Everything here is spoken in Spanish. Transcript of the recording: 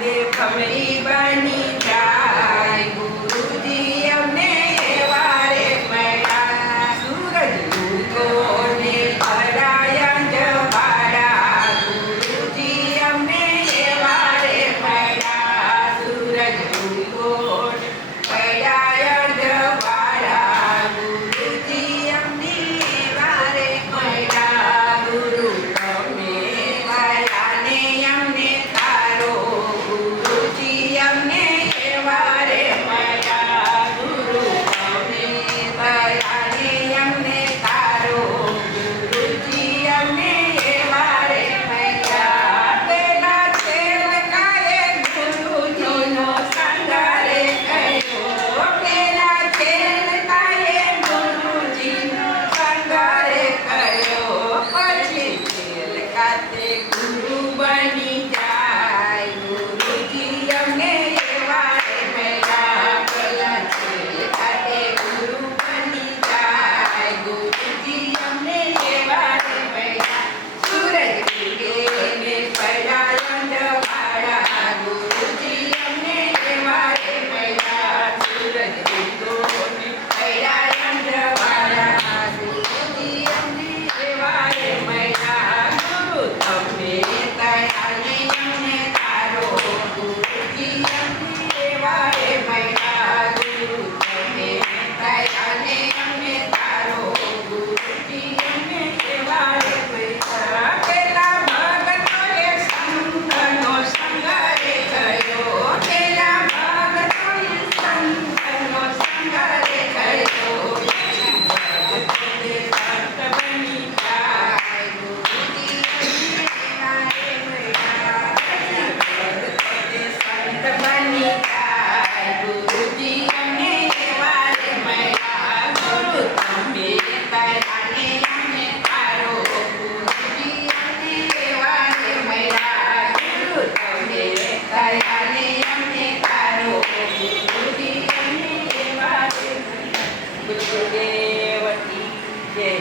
de familia.